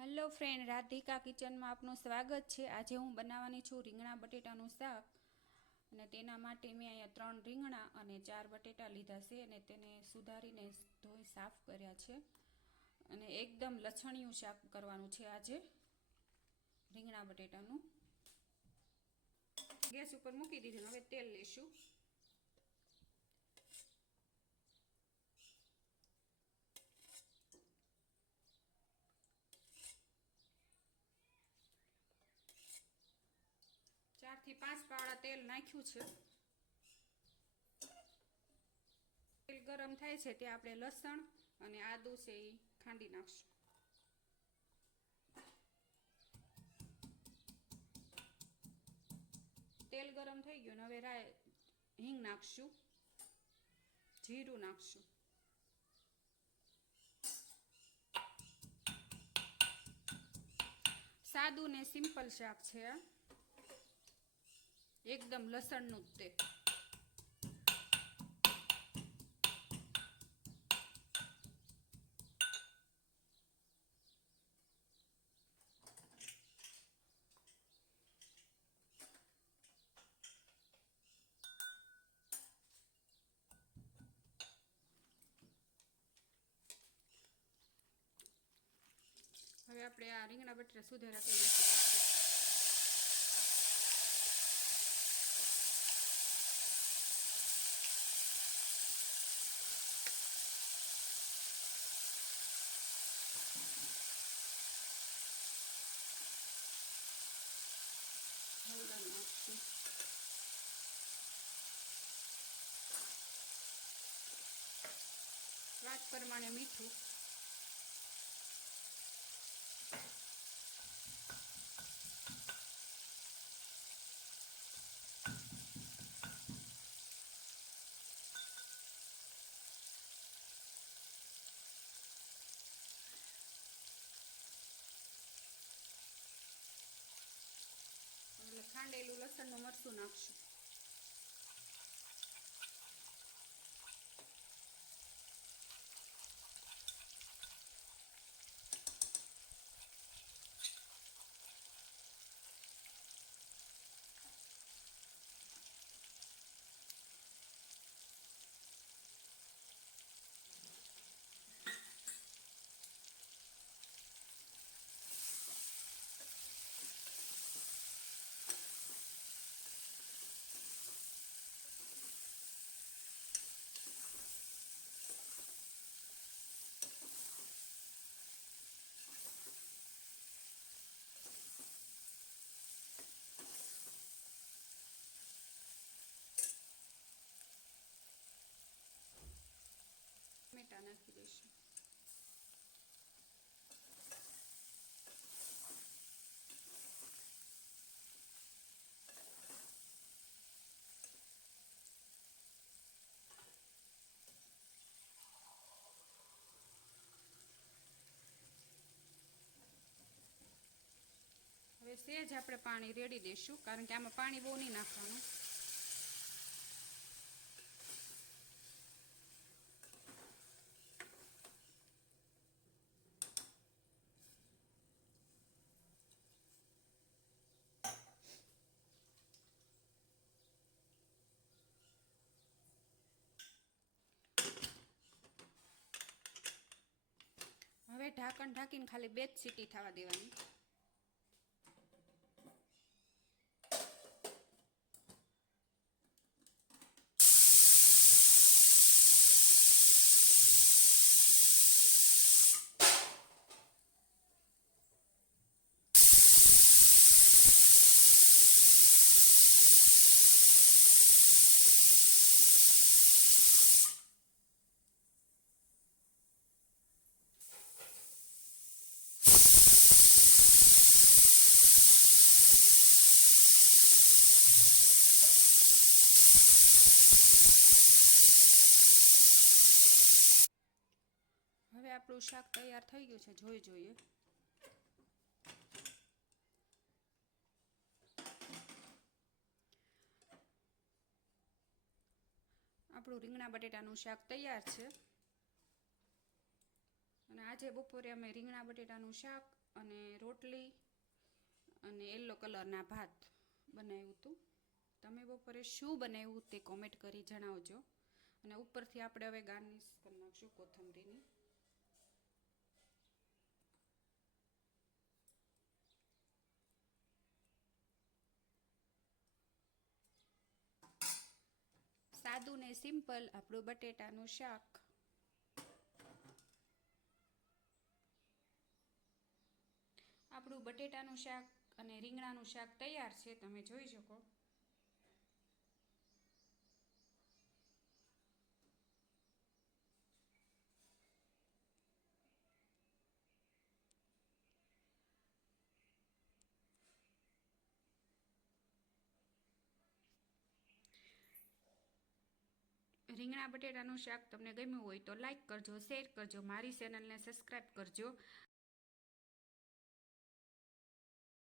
Hello friend, Radhika કિચનમાં આપનું સ્વાગત છે. આજે હું બનાવવાની છું રીંગણા બટેટાનું શાક. અને તેના માટે મેં અહીંયા ત્રણ રીંગણા અને ચાર બટેટા લીધા છે અને તેને સુધારીને ધોઈ સાફ કર્યા છે. અને એકદમ લસણિયું શાક કરવાનું છે આજે, રીંગણા બટેટાનું. ગેસ ઉપર મૂકી દીધું હવે તેલ લેશું. ચારથી પાંચ પાવડા તેલ નાખ્યું છે. તેલ ગરમ થાય છે તે આપણે લસણ અને આદુ છે એ ખાંડી નાખશું. તેલ ગરમ થઈ ગયું હવે રાય હિંગ નાખશું. જીરું નાખશું. સાદું ને સિમ્પલ શાક છે એકદમ લસણનું જ તે. હવે આપણે આ રીંગણા બટેટા સુધારા કરી નાખીશું. સ્વાદ પ્રમાણે મીઠું. એટલે ખાંડેલું લસણનું મરચું નાખશું. ટમેટા નાખી દઈશું હવે સેજ આપણે પાણી રેડી દઈશું કારણ કે આમાં પાણી બહુ નહીં નાખવાનું. ઢાંકણ ઢાંકીને ખાલી બે જ સીટી થવા દેવાની. આપણું શાક તૈયાર થઈ ગયું છે, જોઈ જોઈએ. આપણું રીંગણા બટેટાનું શાક તૈયાર છે. અને આજે બપોરે અમે રીંગણા બટેટાનું શાક અને રોટલી અને યલો કલરના ભાત બનાવ્યું હતું. તમે બપોરે શું બનાવ્યું તે કોમેન્ટ કરી જણાવજો. અને ઉપરથી આપણે હવે ગાર્નિશ કરી નાખશું કોથમરીની. સાદું ને સિમ્પલ આપણું બટેટાનું શાક. આપણું બટેટાનું શાક અને રીંગણાનું શાક તૈયાર છે, તમે જોઈ શકો. રીંગણા બટેટાનું શાક તમને ગમ્યું હોય તો લાઇક કરજો શેર કરજો, મારી ચેનલને સબસ્ક્રાઈબ કરજો.